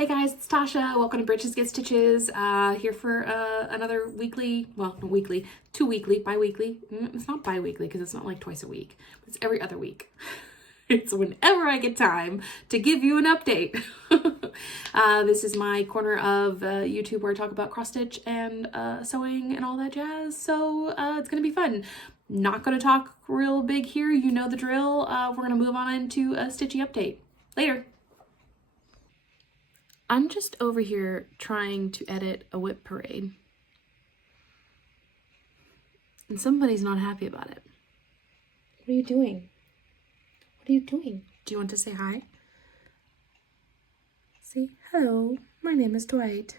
Hey guys, it's Tasha. Welcome to Britches Get Stitches. Here for another weekly, well, not weekly, bi-weekly. It's not bi-weekly because it's not like twice a week. It's every other week. It's whenever I get time to give you an update. This is my corner of YouTube where I talk about cross-stitch and sewing and all that jazz. So it's going to be fun. Not going to talk real big here. You know the drill. We're going to move on into a stitchy update. Later. I'm just over here trying to edit a whip parade. And somebody's not happy about it. What are you doing? What are you doing? Do you want to say hi? Say, hello, my name is Dwight.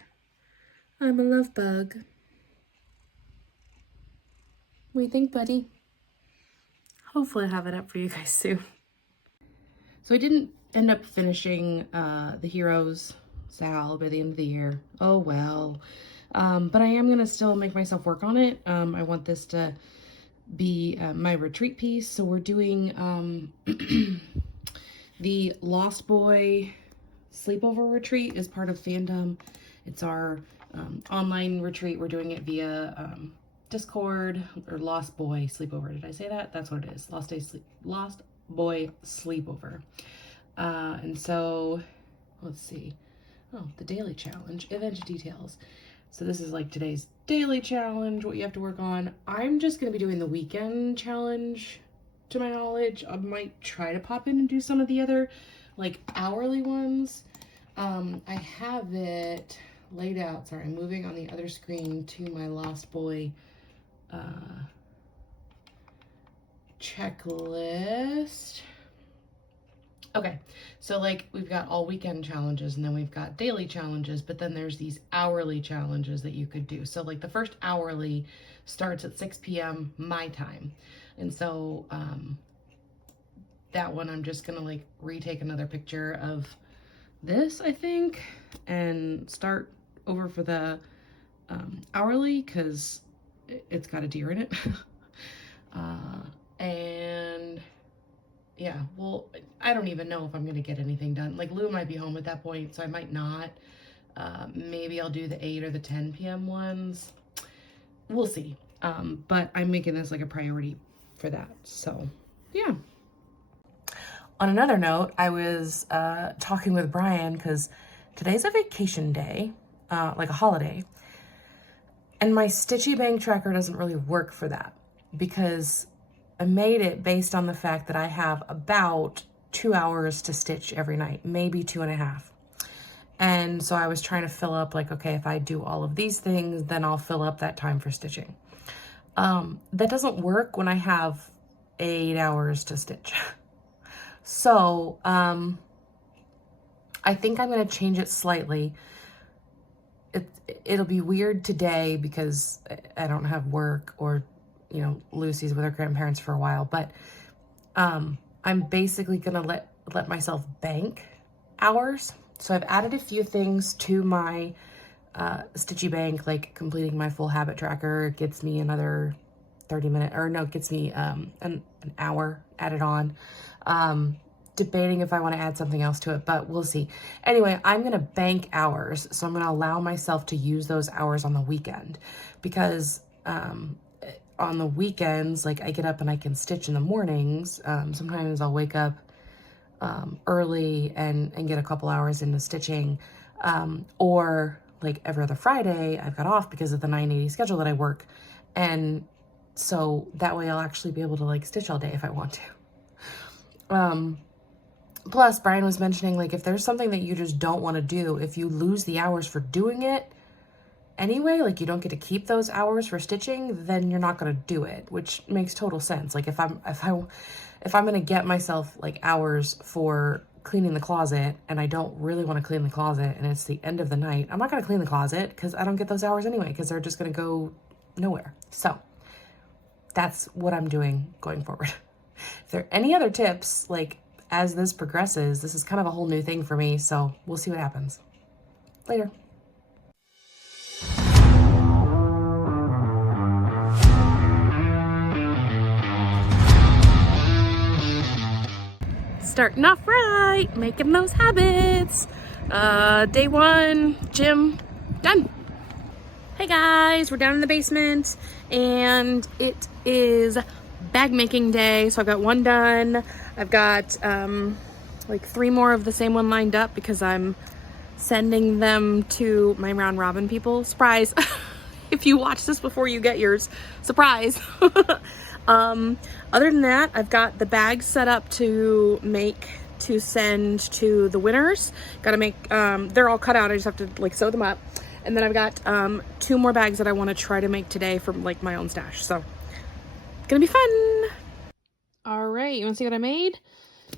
I'm a love bug. What do you think, buddy? Hopefully I'll have it up for you guys soon. So I didn't end up finishing the Heroes Sal by the end of the year. Oh well. But I am gonna still make myself work on it. I want this to be my retreat piece. So we're doing the Lost Boy sleepover retreat as part of fandom. It's our online retreat. We're doing it via Discord, or Lost Boy sleepover. Did I say that? That's what it is. Lost Boy sleepover. And so let's see. Oh, the daily challenge, event details. So this is like today's daily challenge, what you have to work on. I'm just going to be doing the weekend challenge, to my knowledge. I might try to pop in and do some of the other like hourly ones. I have it laid out. Sorry, I'm moving on the other screen to my Lost Boy checklist. Okay, so like we've got all weekend challenges and then we've got daily challenges, but then there's these hourly challenges that you could do. So like the first hourly starts at 6 p.m. my time. And so that one I'm just gonna like retake another picture of this, I think, and start over for the hourly because it's got a deer in it. And yeah, well, I don't even know if I'm going to get anything done. Like, Lou might be home at that point, so I might not. Maybe I'll do the 8 or the 10 p.m. ones. We'll see. But I'm making this like a priority for that. So, yeah. On another note, I was talking with Brian because today's a vacation day, like a holiday. And my Stitchy Bank tracker doesn't really work for that because I made it based on the fact that I have about 2 hours to stitch every night, maybe 2.5. And so I was trying to fill up like, okay, if I do all of these things, then I'll fill up that time for stitching. That doesn't work when I have 8 hours to stitch. So I think I'm going to change it slightly. It'll be weird today because I don't have work, or you know, Lucy's with her grandparents for a while, but I'm basically gonna let myself bank hours. So I've added a few things to my Stitchy Bank, like completing my full habit tracker gets me another 30 minutes, or no, it gets me an hour added on. Debating if I want to add something else to it, but we'll see. Anyway, I'm gonna bank hours, so I'm gonna allow myself to use those hours on the weekend, because on the weekends, like I get up and I can stitch in the mornings. Sometimes I'll wake up early and get a couple hours into stitching, or like every other Friday I've got off because of the 980 schedule that I work, and so that way I'll actually be able to like stitch all day if I want to. Plus Brian was mentioning, like, if there's something that you just don't want to do, if you lose the hours for doing it anyway, like you don't get to keep those hours for stitching, then you're not going to do it, which makes total sense. Like if I'm going to get myself like hours for cleaning the closet and I don't really want to clean the closet and it's the end of the night, I'm not going to clean the closet because I don't get those hours anyway, because they're just going to go nowhere. So that's what I'm doing going forward. If there are any other tips, like as this progresses, this is kind of a whole new thing for me, so we'll see what happens. Later. Starting off right, making those habits. Day one, gym, done. Hey guys, we're down in the basement and it is bag making day. So I've got one done. I've got like 3 more of the same one lined up because I'm sending them to my round robin people. Surprise. If you watch this before you get yours, surprise. Other than that, I've got the bags set up to send to the winners. Gotta make, they're all cut out. I just have to like sew them up. And then I've got 2 more bags that I want to try to make today from like my own stash. So it's gonna be fun. All right, you wanna see what I made?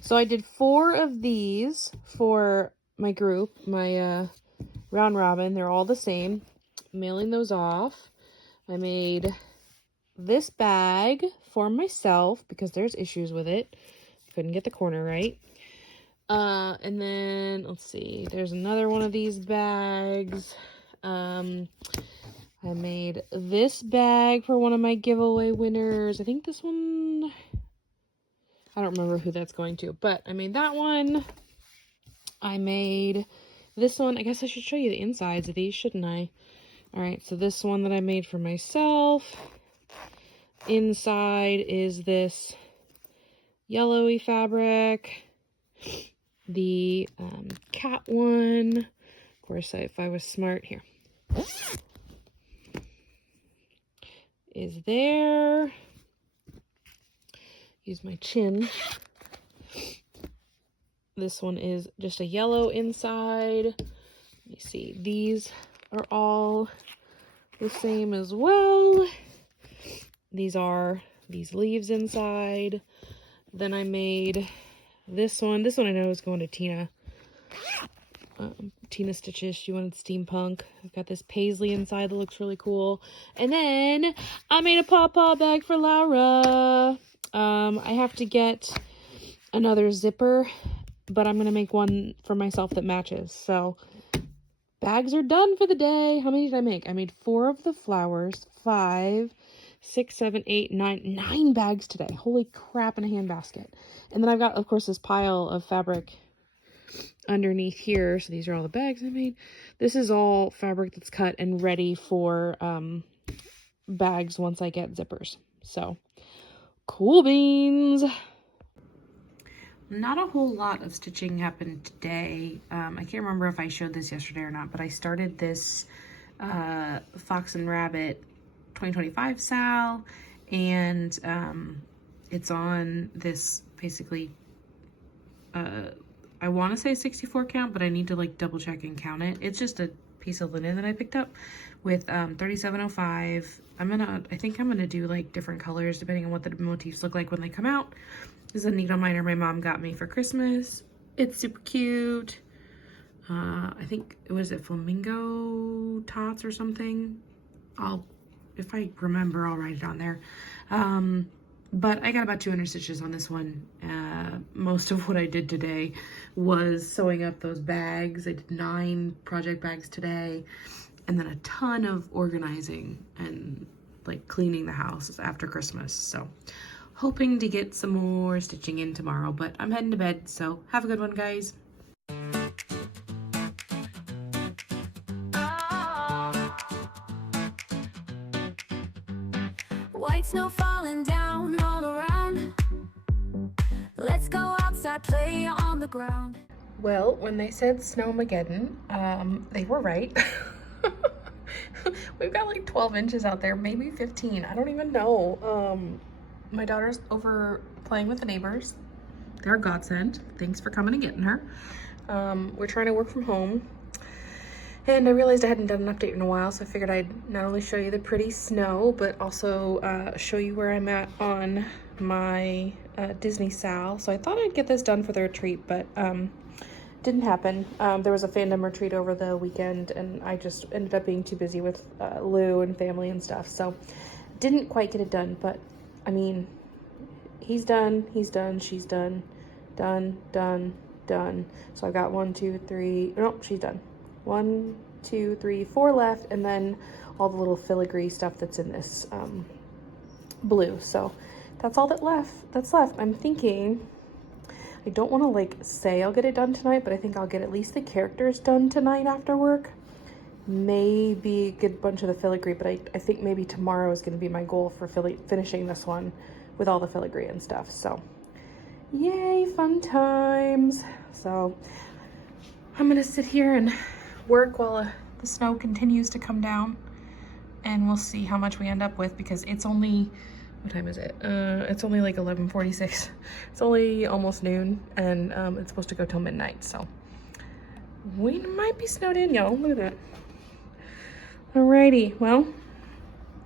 So I did 4 of these for my group, my round robin. They're all the same. Mailing those off. I made this bag for myself because there's issues with it. Couldn't get the corner right. And then let's see, there's another one of these bags. I made this bag for one of my giveaway winners. I think this one, I don't remember who that's going to, but I made that one. I made this one. I guess I should show you the insides of these, shouldn't I? All right, so this one that I made for myself, inside is this yellowy fabric. The cat one, of course, if I was smart here, is there. Use my chin. This one is just a yellow inside. Let me see, these are all the same as well. These are these leaves inside. Then I made this one. This one I know is going to Tina. Tina Stitches. She wanted steampunk. I've got this paisley inside that looks really cool. And then I made a pawpaw bag for Laura. I have to get another zipper, but I'm going to make one for myself that matches. So bags are done for the day. How many did I make? I made 4 of the flowers, 5, 6, 7, 8, 9 bags today. Holy crap, in a handbasket. And then I've got, of course, this pile of fabric underneath here. So these are all the bags I made. This is all fabric that's cut and ready for bags once I get zippers. So cool beans. Not a whole lot of stitching happened today. I can't remember if I showed this yesterday or not, but I started this Fox and Rabbit 2025 sal, and it's on this basically, I want to say 64 count, but I need to like double check and count it. It's just a piece of linen that I picked up with 3705. I think I'm gonna do like different colors depending on what the motifs look like when they come out. This is a needle miner my mom got me for Christmas. It's super cute. I think it was flamingo tots or something. If I remember, I'll write it on there. But I got about 200 stitches on this one. Most of what I did today was sewing up those bags. I did 9 project bags today, and then a ton of organizing and like cleaning the house after Christmas. So hoping to get some more stitching in tomorrow, but I'm heading to bed, so have a good one, guys. White snow falling down all around. Let's go outside, play on the ground. Well, when they said Snowmageddon, they were right. We've got like 12 inches out there, maybe 15. I don't even know. My daughter's over playing with the neighbors. They're a godsend. Thanks for coming and getting her. We're trying to work from home. And I realized I hadn't done an update in a while, so I figured I'd not only show you the pretty snow, but also show you where I'm at on my Disney sal. So I thought I'd get this done for the retreat, but didn't happen. There was a fandom retreat over the weekend, and I just ended up being too busy with Lou and family and stuff, so didn't quite get it done. But I mean, he's done, she's done, done. So I've got 1, 2, 3, no, she's done. 1, 2, 3, 4 left, and then all the little filigree stuff that's in this blue. So that's all that's left. I'm thinking I don't want to like say I'll get it done tonight, but I think I'll get at least the characters done tonight after work. Maybe get a bunch of the filigree, but I think maybe tomorrow is going to be my goal for finishing this one with all the filigree and stuff. So yay, fun times. So I'm going to sit here and work while the snow continues to come down, and we'll see how much we end up with, because it's only, what time is it? It's only like 11:46. It's only almost noon, and it's supposed to go till midnight, so we might be snowed in, y'all. Look at that. Alrighty, well,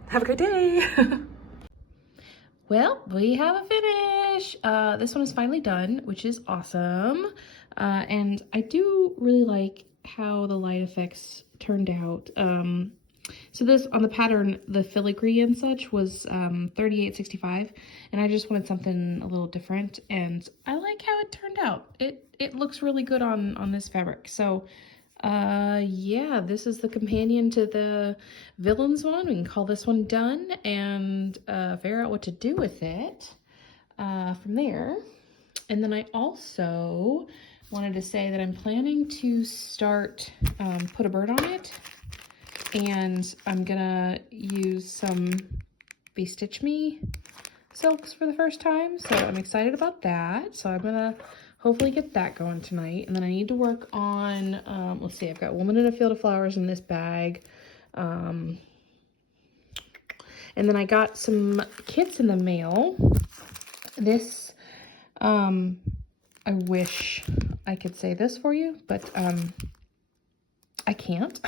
have a good day. Well, we have a finish. This one is finally done, which is awesome. And I do really like how the light effects turned out. So this, on the pattern, the filigree and such was $38.65, and I just wanted something a little different, and I like how it turned out. It looks really good on this fabric. So yeah, this is the companion to the villains one. We can call this one done and figure out what to do with it from there. And then I also wanted to say that I'm planning to start put a bird on it, and I'm gonna use some Be Stitch Me silks for the first time, so I'm excited about that. So I'm gonna hopefully get that going tonight. And then I need to work on, let's see, I've got Woman in a Field of Flowers in this bag. And then I got some kits in the mail. This, I wish I could say this for you, but I can't.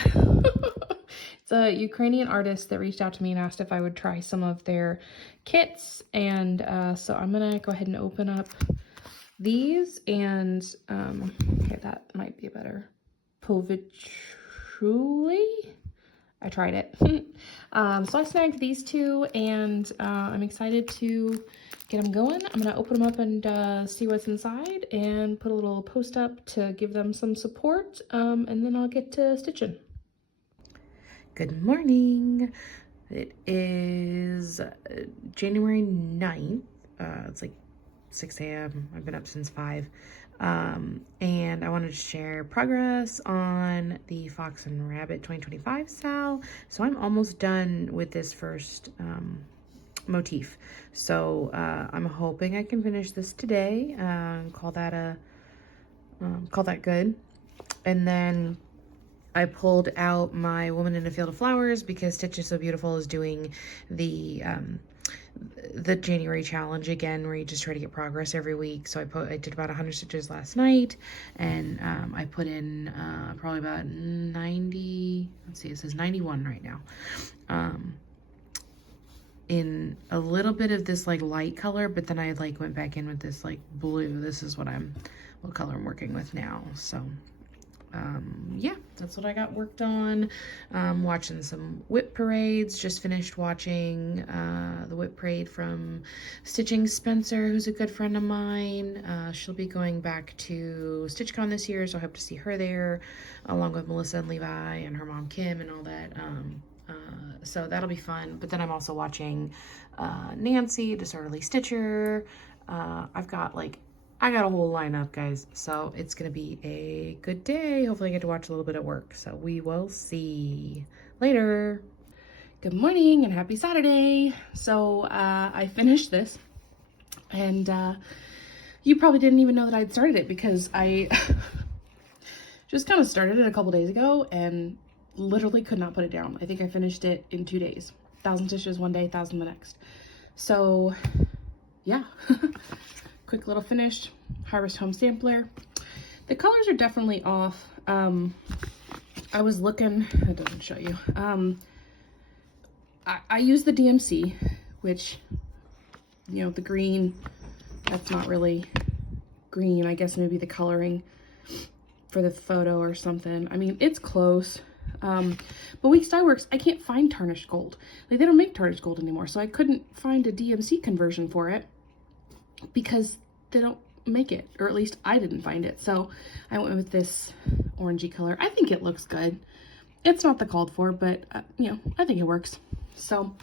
It's a Ukrainian artist that reached out to me and asked if I would try some of their kits. And so I'm gonna go ahead and open up these, and okay, that might be a better Povitruly. I tried it. So I snagged these two, and I'm excited to get them going. I'm gonna open them up and see what's inside, and put a little post up to give them some support, and then I'll get to stitching. Good morning. It is January 9th. It's like 6 a.m. I've been up since 5. And I wanted to share progress on the Fox and Rabbit 2025 sal. So I'm almost done with this first motif. So I'm hoping I can finish this today. Call that good. And then I pulled out my Woman in a Field of Flowers because Stitches So Beautiful is doing the January challenge again, where you just try to get progress every week. So I did about 100 stitches last night, and I put in probably about 90, let's see, it says 91 right now, in a little bit of this like light color, but then I like went back in with this like blue. This is what color I'm working with now. So yeah, that's what I got worked on. Watching some whip parades. Just finished watching the whip parade from Stitching Spencer, who's a good friend of mine. She'll be going back to StitchCon this year, so I hope to see her there, along with Melissa and Levi and her mom Kim and all that. So that'll be fun. But then I'm also watching Nancy, Disorderly Stitcher. I got a whole lineup, guys, so it's gonna be a good day. Hopefully I get to watch a little bit at work, so we will see later. Good morning and happy Saturday. So I finished this, and you probably didn't even know that I'd started it, because I just kind of started it a couple days ago and literally could not put it down. I think I finished it in 2 days. 1,000 stitches one day, 1,000 the next. So yeah. Quick little finish. Harvest Home Sampler. The colors are definitely off. I was looking, it doesn't show you. I use the DMC, which, you know, the green, that's not really green. I guess maybe the coloring for the photo or something. I mean, it's close. But Weeks Dye Works, I can't find tarnished gold. Like, they don't make tarnished gold anymore, so I couldn't find a DMC conversion for it, because they don't make it, or at least I didn't find it. So I went with this orangey color. I think it looks good. It's not the called for, but you know, I think it works. So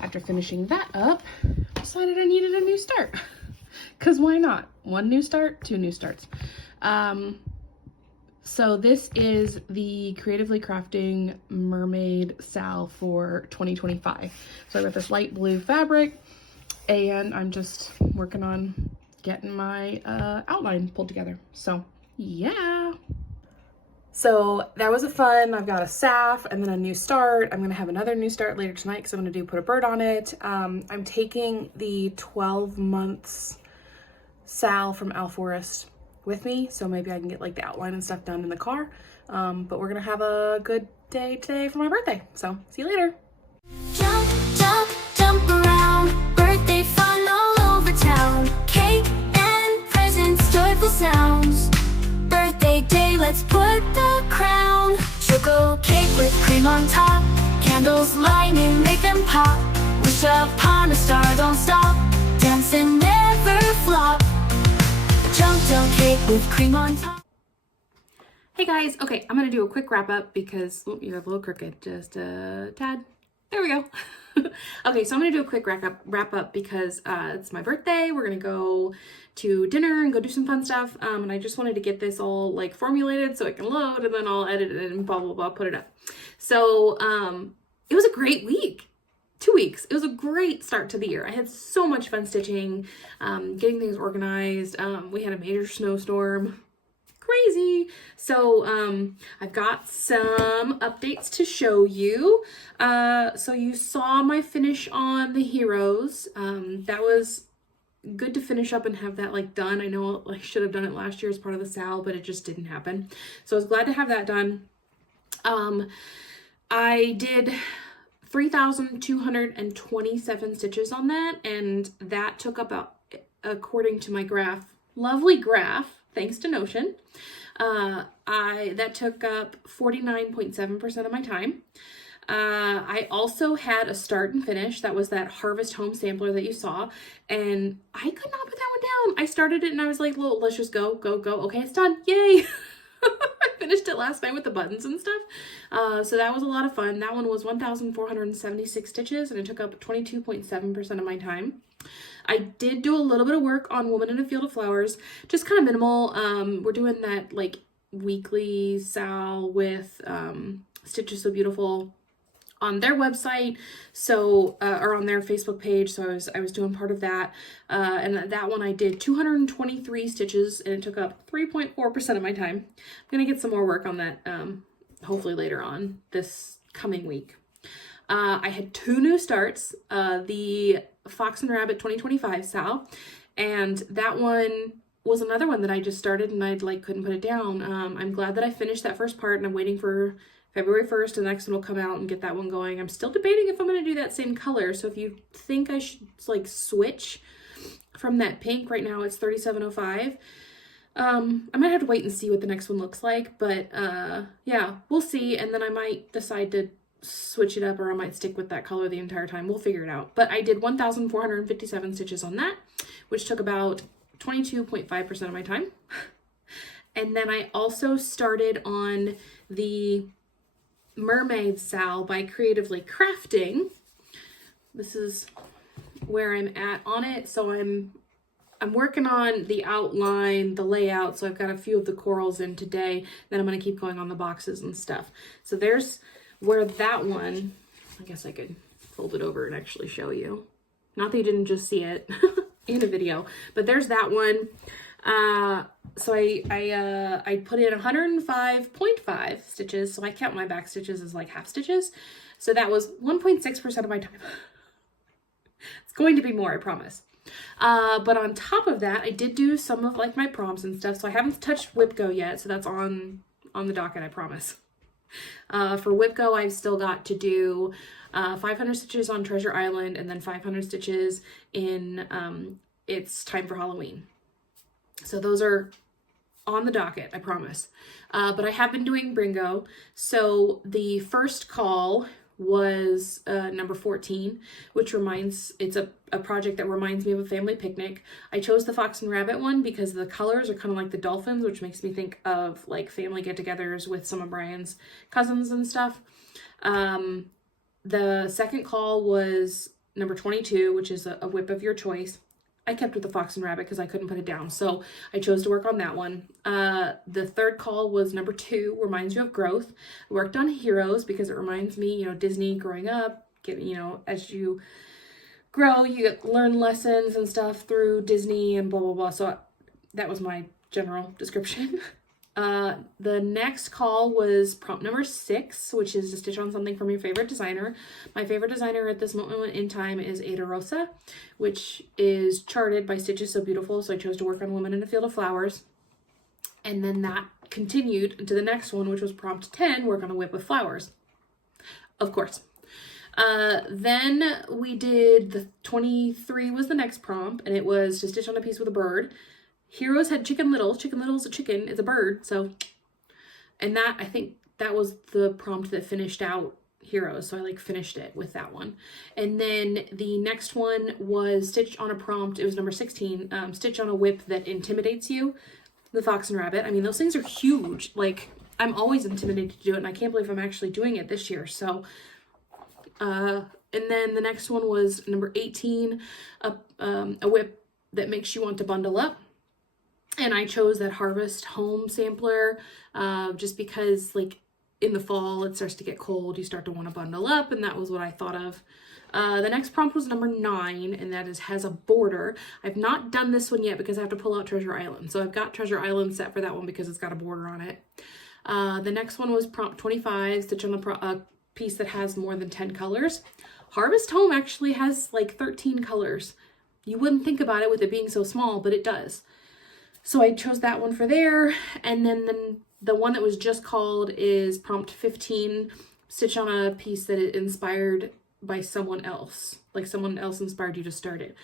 after finishing that up, decided I needed a new start, because why not? one new start, two new starts. So this is the Creatively Crafting Mermaid Sal for 2025. So I got this light blue fabric, and I'm just working on getting my outline pulled together. So yeah. So that was a fun. I've got a SAF and then a new start. I'm gonna have another new start later tonight because I'm gonna put a bird on it. I'm taking the 12 months Sal from Al Forest with me, so maybe I can get like the outline and stuff done in the car. But we're gonna have a good day today for my birthday. So see you later. Jump, jump, jump around. Birthday fun all over town. Cake and presents, joyful sounds. Birthday day, let's put the crown. Choco cake with cream on top. Candles lighting, make them pop. Wish upon a star, don't stop. Dance and never flop. Jump, jump cake with cream on top. Hey guys, okay, I'm gonna do a quick wrap up because you're a little crooked, just a tad. There we go. Okay, so I'm gonna do a quick wrap up because it's my birthday. We're gonna go to dinner and go do some fun stuff. And I just wanted to get this all like formulated so it can load, and then I'll edit it and blah blah blah, put it up. So it was a great week. 2 weeks. It was a great start to the year. I had so much fun stitching, getting things organized. We had a major snowstorm. Crazy. So I've got some updates to show you. So you saw my finish on the heroes. That was good to finish up and have that like done. I know I should have done it last year as part of the SAL, but it just didn't happen. So I was glad to have that done. I did 3,227 stitches on that, and that took about, according to my graph, lovely graph, thanks to Notion, that took up 49.7% of my time. I also had a start and finish. That was that Harvest Home sampler that you saw, and I could not put that one down. I started it and I was like, well, let's just go. Okay, it's done. Yay. I finished it last night with the buttons and stuff. So that was a lot of fun. That one was 1,476 stitches, and it took up 22.7% of my time. I did do a little bit of work on Woman in a Field of Flowers, just kind of minimal. We're doing that like weekly SAL with Stitches So Beautiful on their website, so or on their Facebook page. So I was doing part of that, and that one I did 223 stitches, and it took up 3.4% of my time. I'm gonna get some more work on that hopefully later on this coming week. I had 2 new starts, the Fox and Rabbit 2025 SAL, and that one was another one that I just started and I like couldn't put it down. I'm glad that I finished that first part, and I'm waiting for February 1st, and the next one will come out and get that one going. I'm still debating if I'm going to do that same color. So if you think I should like switch from that pink, right now it's 3705. I might have to wait and see what the next one looks like, but yeah, we'll see. And then I might decide to switch it up, or I might stick with that color the entire time. We'll figure it out. But I did 1,457 stitches on that, which took about 22.5% of my time. And then I also started on the Mermaid Sal by Creatively Crafting. This is where I'm at on it. So I'm working on the outline, the layout. So I've got a few of the corals in today. Then I'm going to keep going on the boxes and stuff. So there's where that one, I guess I could fold it over and actually show you. Not that you didn't just see it in a video, but there's that one. So I put in 105.5 stitches. So I count my back stitches as like half stitches. So that was 1.6% of my time. It's going to be more, I promise. But on top of that, I did do some of like my prompts and stuff. So I haven't touched Whip Go yet. So that's on the docket, I promise. For Whip Go, I've still got to do 500 stitches on Treasure Island, and then 500 stitches in It's Time for Halloween. So those are on the docket, I promise. But I have been doing Bringo. So the first call was number 14, which it's a project that reminds me of a family picnic. I chose the Fox and Rabbit one because the colors are kind of like the dolphins, which makes me think of like family get-togethers with some of Brian's cousins and stuff. The second call was number 22, which is a whip of your choice. I kept with the fox and rabbit because I couldn't put it down. So I chose to work on that one. The third call was number 2, reminds you of growth. I worked on heroes because it reminds me, you know, Disney growing up, you know, as you grow, you learn lessons and stuff through Disney and blah, blah, blah. So that was my general description. The next call was prompt number 6, which is to stitch on something from your favorite designer. My favorite designer at this moment in time is Eder Rosa, which is charted by StitchesSewBeautiful. So I chose to work on Woman in a Field of Flowers. And then that continued into the next one, which was prompt 10, work on a whip with flowers. Of course. Then we did the 23 was the next prompt, and it was to stitch on a piece with a bird. Heroes had Chicken Little. Chicken Little is a chicken. It's a bird. So, and that, I think that was the prompt that finished out Heroes. So I like finished it with that one. And then the next one was stitch on a prompt. It was number 16. Stitch on a whip that intimidates you. The fox and rabbit. I mean, those things are huge. Like, I'm always intimidated to do it, and I can't believe I'm actually doing it this year. So, and then the next one was number 18, a whip that makes you want to bundle up. And I chose that Harvest Home sampler just because, like, in the fall, it starts to get cold. You start to want to bundle up, and that was what I thought of. The next prompt was number 9, and that is has a border. I've not done this one yet because I have to pull out Treasure Island. So I've got Treasure Island set for that one because it's got a border on it. The next one was prompt 25, stitch on a piece that has more than 10 colors. Harvest Home actually has like 13 colors. You wouldn't think about it with it being so small, but it does. So I chose that one for there. And then the one that was just called is prompt 15, stitch on a piece that is inspired by someone else. Like someone else inspired you to start it.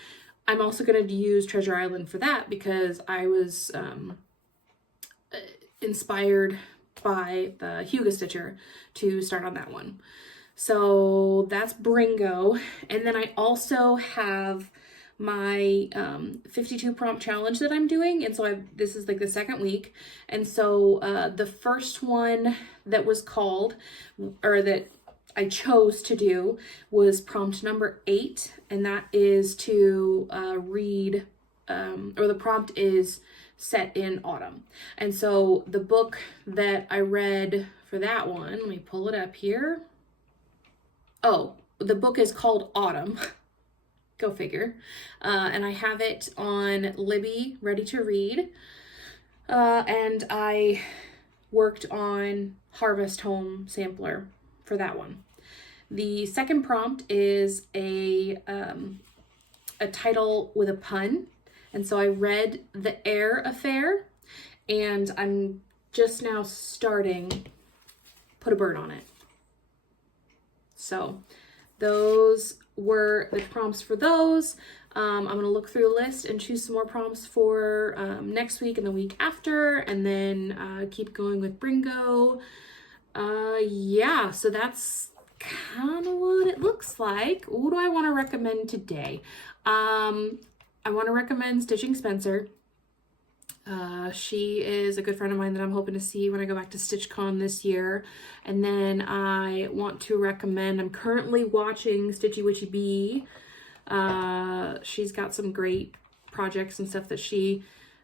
I'm also going to use Treasure Island for that because I was inspired by the Huga Stitcher to start on that one. So that's Bringo. And then I also have my 52 prompt challenge that I'm doing, and so this is like the second week, and so the first one that was called, or that I chose to do, was prompt number 8, and that is to read, or the prompt is set in autumn. And so the book that I read for that one, let me pull it up here. Oh, the book is called Autumn. Go figure. And I have it on Libby, ready to read. And I worked on Harvest Home sampler for that one. The second prompt is a title with a pun. And so I read The Air Affair, and I'm just now starting Put a Bird on It. So those were the prompts for those. I'm going to look through a list and choose some more prompts for next week and the week after, and then keep going with Bringo. Yeah, so that's kind of what it looks like. What do I want to recommend today? I want to recommend Stitching Spencer. She is a good friend of mine that I'm hoping to see when I go back to StitchCon this year. And then I want to recommend, I'm currently watching Stitchy Witchy Bee. She's got some great projects and stuff that she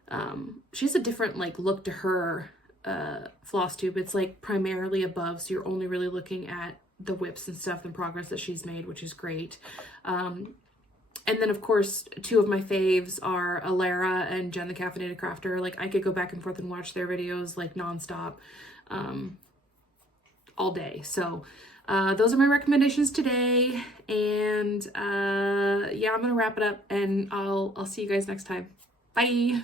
has a different like look to her Flosstube. It's like primarily above, so you're only really looking at the whips and stuff and progress that she's made, which is great. And then, of course, 2 of my faves are Alara and Jen the Caffeinated Crafter. Like, I could go back and forth and watch their videos, like, nonstop all day. So, those are my recommendations today. And, yeah, I'm going to wrap it up, and I'll see you guys next time. Bye!